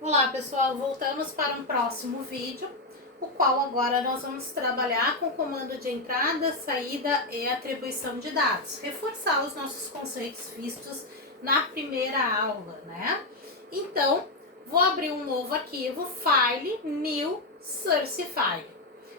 Olá pessoal, voltamos para um próximo vídeo, o qual agora nós vamos trabalhar com o comando de entrada, saída e atribuição de dados, reforçar os nossos conceitos vistos na primeira aula, né? Então, vou abrir um novo arquivo, File, New, Source File.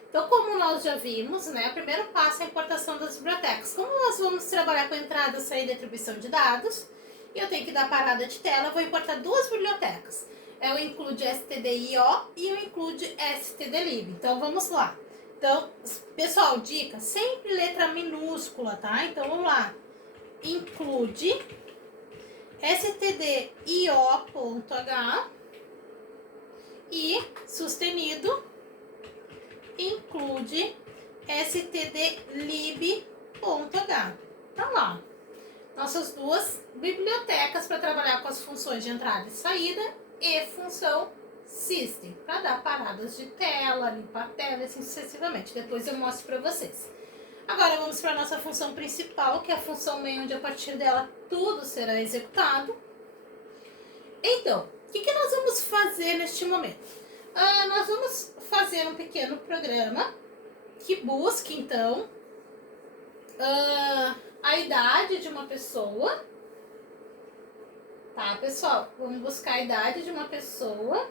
Então, como nós já vimos, né, o primeiro passo é a importação das bibliotecas. Como nós vamos trabalhar com entrada, saída e atribuição de dados, eu tenho que dar parada de tela, vou importar duas bibliotecas. É o include stdio e o include stdlib. Então, vamos lá. Então, pessoal, dica, sempre letra minúscula, tá? Então, vamos lá. Include stdio.h e sustenido include stdlib.h. Tá lá. Nossas duas bibliotecas para trabalhar com as funções de entrada e saída e função system, para dar paradas de tela, limpar a tela e assim sucessivamente. Depois eu mostro para vocês. Agora vamos para a nossa função principal, que é a função main, onde a partir dela tudo será executado. Então, o que nós vamos fazer neste momento? Nós vamos fazer um pequeno programa que busque, então, a idade de uma pessoa. Tá, pessoal? Vamos buscar a idade de uma pessoa.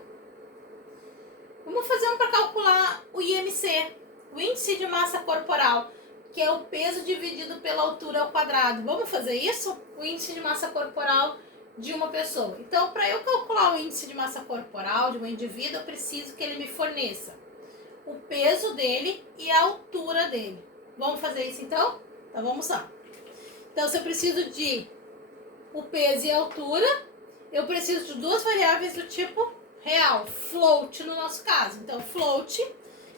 Vamos fazer um para calcular o IMC, o índice de massa corporal, que é o peso dividido pela altura ao quadrado. Vamos fazer isso? O índice de massa corporal de uma pessoa. Então, para eu calcular o índice de massa corporal de um indivíduo, eu preciso que ele me forneça o peso dele e a altura dele. Vamos fazer isso então? Então, vamos lá. Então, se eu preciso de o peso e a altura, eu preciso de duas variáveis do tipo real, float no nosso caso. Então, float,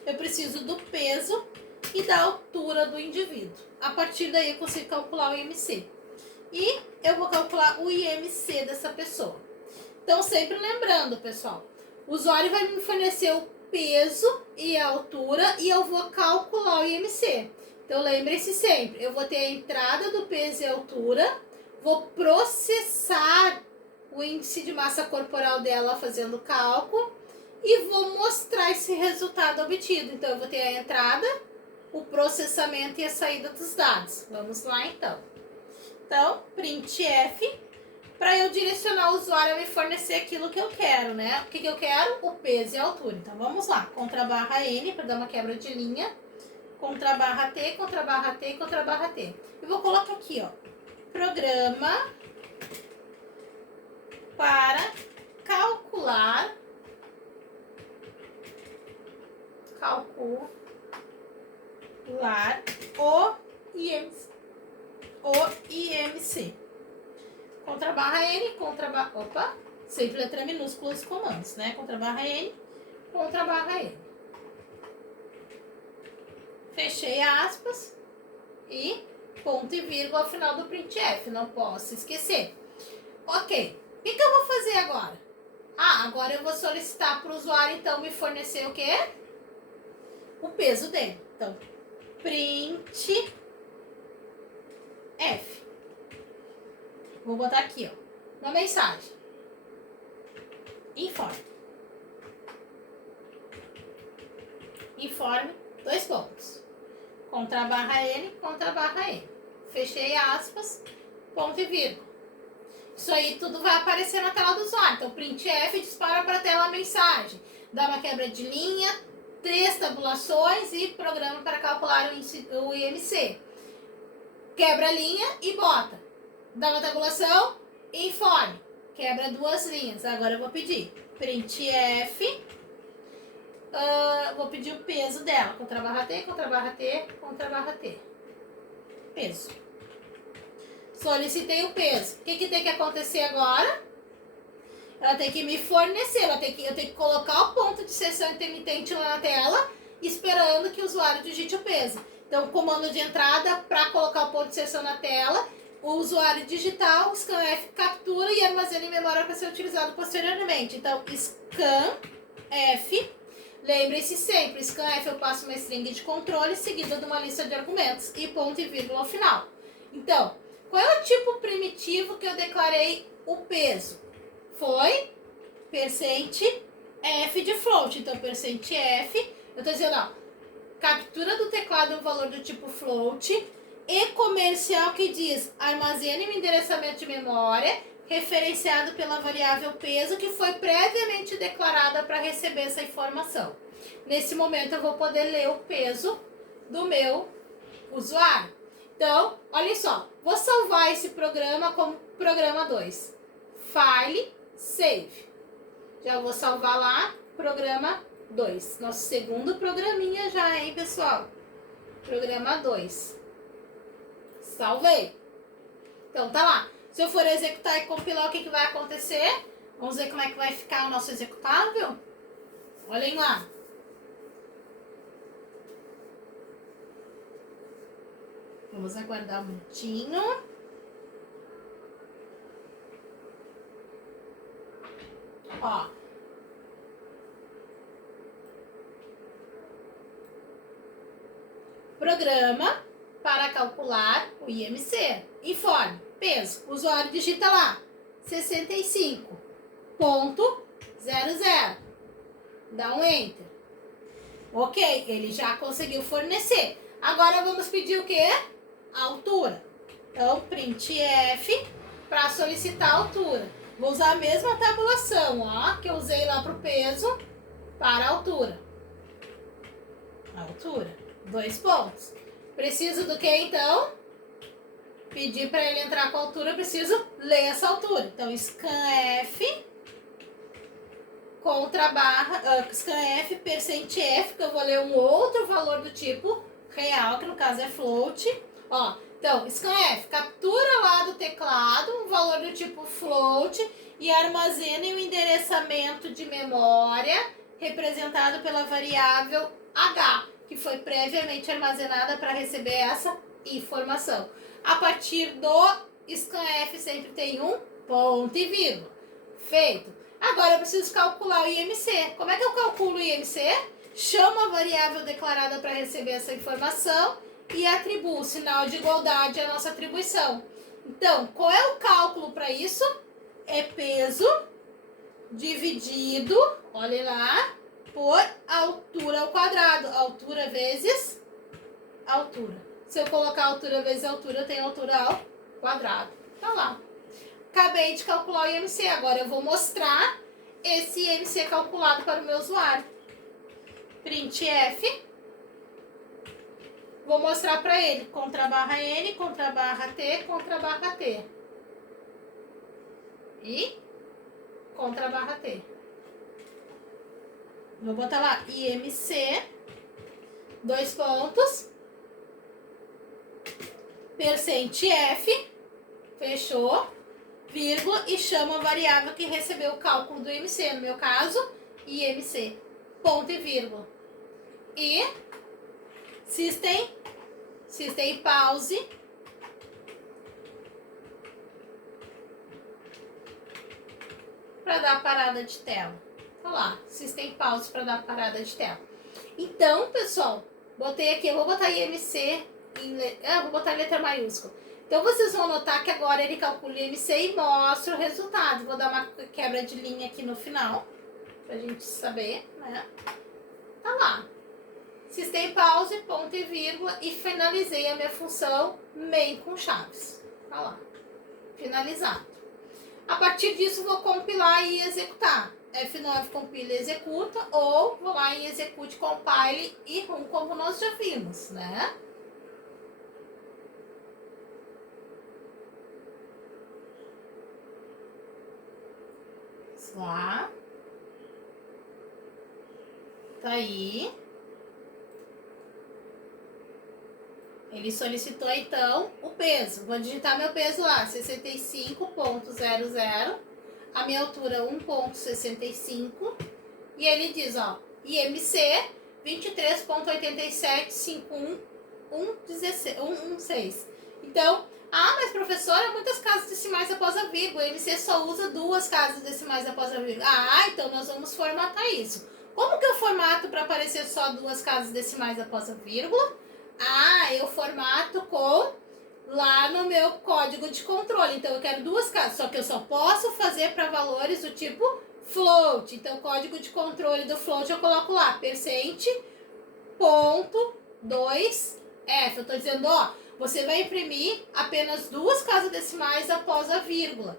eu preciso do peso e da altura do indivíduo. A partir daí, eu consigo calcular o IMC. E eu vou calcular o IMC dessa pessoa. Então, sempre lembrando, pessoal, o usuário vai me fornecer o peso e a altura e eu vou calcular o IMC. Então, lembrem-se sempre, eu vou ter a entrada do peso e a altura, vou processar o índice de massa corporal dela fazendo o cálculo e vou mostrar esse resultado obtido. Então, eu vou ter a entrada, o processamento e a saída dos dados. Vamos lá, então. Então, printf, para eu direcionar o usuário a me fornecer aquilo que eu quero, né? O que eu quero? O peso e a altura. Então, vamos lá. Contra barra N, para dar uma quebra de linha. Contra barra T, contra barra T, contra barra T. Eu vou colocar aqui, ó. Programa para calcular o IMC. Contra barra N, contra barra... Opa! Sempre letra minúscula os comandos, né? Contra barra N, contra barra N. Fechei aspas e ponto e vírgula ao final do printf. Não posso esquecer. Ok. O que eu vou fazer agora? Agora eu vou solicitar para o usuário, então, me fornecer o quê? O peso dele. Então, printf. Vou botar aqui, ó, uma mensagem. Informe. Informe, dois pontos. Contra barra N, contra barra N. Fechei aspas, ponto e vírgula. Isso aí tudo vai aparecer na tela do usuário. Então, printf dispara para a tela a mensagem. Dá uma quebra de linha, 3 tabulações e programa para calcular o IMC. Quebra a linha e bota. Dá uma tabulação, informe. Quebra 2 linhas. Agora eu vou pedir printf. Vou pedir o peso dela. Contra barra T, contra barra T, contra barra T. Peso. Solicitei o peso. O que tem que acontecer agora? Ela tem que me fornecer. Eu tenho que colocar o ponto de seção intermitente lá na tela, esperando que o usuário digite o peso. Então, comando de entrada para colocar o ponto de seção na tela, o usuário digital, o scanf captura e armazena em memória para ser utilizado posteriormente. Então, scanf, lembre-se sempre, scanf eu passo uma string de controle seguida de uma lista de argumentos e ponto e vírgula ao final. Então, qual é o tipo primitivo que eu declarei o peso? Foi percent F de float. Então, percent F, eu tô dizendo, ó, captura do teclado um valor do tipo float e comercial que diz armazene o endereçamento de memória referenciado pela variável peso que foi previamente declarada para receber essa informação. Nesse momento eu vou poder ler o peso do meu usuário. Então, olha só, vou salvar esse programa como programa 2. File, save. Já vou salvar lá, programa 2. Nosso segundo programinha já, hein, pessoal? Programa 2. Salvei. Então, tá lá. Se eu for executar e compilar, o que vai acontecer? Vamos ver como é que vai ficar o nosso executável? Olhem lá. Vamos aguardar um minutinho. Ó. Programa para calcular o IMC. Informe. Peso. O usuário digita lá. 65.00. Dá um Enter. Ok, ele já conseguiu fornecer. Agora vamos pedir o quê? A altura. Então, printf para solicitar a altura. Vou usar a mesma tabulação, ó, que eu usei lá para o peso, para a altura. Altura. 2 pontos. Preciso do que, então? Pedir para ele entrar com a altura, eu preciso ler essa altura. Então, scanf, contra barra, scanf, percent F, que eu vou ler um outro valor do tipo real, que no caso é float. Ó, então, scanf, captura lá do teclado um valor do tipo float e armazena o endereçamento de memória representado pela variável H, que foi previamente armazenada para receber essa informação. A partir do scanf sempre tem um ponto e vírgula. Feito. Agora eu preciso calcular o IMC. Como é que eu calculo o IMC? Chamo a variável declarada para receber essa informação e atribuo o sinal de igualdade à nossa atribuição. Então, qual é o cálculo para isso? É peso dividido, olha lá, por altura ao quadrado. Altura vezes altura. Se eu colocar altura vezes altura, eu tenho altura ao quadrado. Tá lá. Acabei de calcular o IMC. Agora eu vou mostrar esse IMC calculado para o meu usuário. Printf. Vou mostrar para ele. Contra barra N, contra barra T, contra barra T. E contra barra T. Vou botar lá IMC. 2 pontos. Percent F. Fechou. Vírgula e chamo a variável que recebeu o cálculo do IMC, no meu caso, IMC, ponto e vírgula. E system pause, para dar parada de tela. Olha lá, system pause para dar parada de tela. Então, pessoal, botei aqui, eu vou botar IMC, vou botar em letra maiúscula. Então, vocês vão notar que agora ele calcula o IMC e mostra o resultado. Vou dar uma quebra de linha aqui no final, pra gente saber, né? Tá lá. System pause, ponto e vírgula, e finalizei a minha função main com chaves. Tá lá. Finalizado. A partir disso, vou compilar e executar. F9 compila e executa, ou vou lá em execute, compile e run, como nós já vimos, né? Lá. Tá aí. Ele solicitou, então, o peso. Vou digitar meu peso lá, 65.00. A minha altura, 1.65. E ele diz, ó, IMC, 23.875116. Então, mas professora, muitas casas decimais após a vírgula. O IMC só usa 2 casas decimais após a vírgula. Então nós vamos formatar isso. Como que eu formato para aparecer só 2 casas decimais após a vírgula? Eu formato com lá no meu código de controle. Então eu quero 2 casas, só que eu só posso fazer para valores do tipo float. Então, o código de controle do float eu coloco lá, %.2f. Eu tô dizendo, ó, você vai imprimir apenas 2 casas decimais após a vírgula,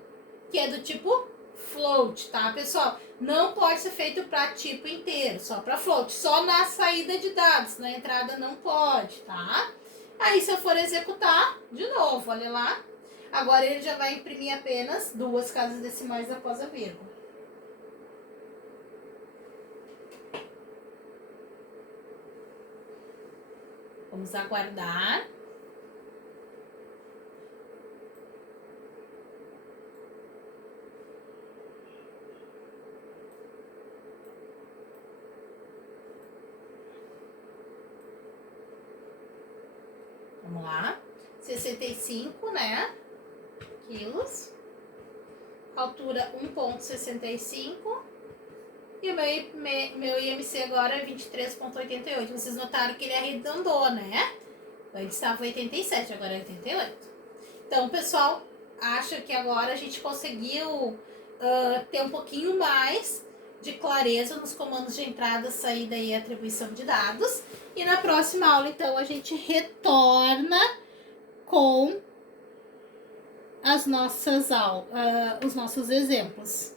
que é do tipo float, tá, pessoal? Não pode ser feito para tipo inteiro, só para float. Só na saída de dados, na entrada não pode, tá? Aí, se eu for executar, de novo, olha lá. Agora ele já vai imprimir apenas 2 casas decimais após a vírgula. Vamos aguardar. Vamos lá. 65, né? Quilos. Altura 1,65. E o meu IMC agora é 23,88. Vocês notaram que ele arredondou, né? Antes estava 87, agora é 88. Então, pessoal, acho que agora a gente conseguiu ter um pouquinho mais de clareza nos comandos de entrada, saída e atribuição de dados. E na próxima aula, então, a gente retorna com as nossas os nossos exemplos.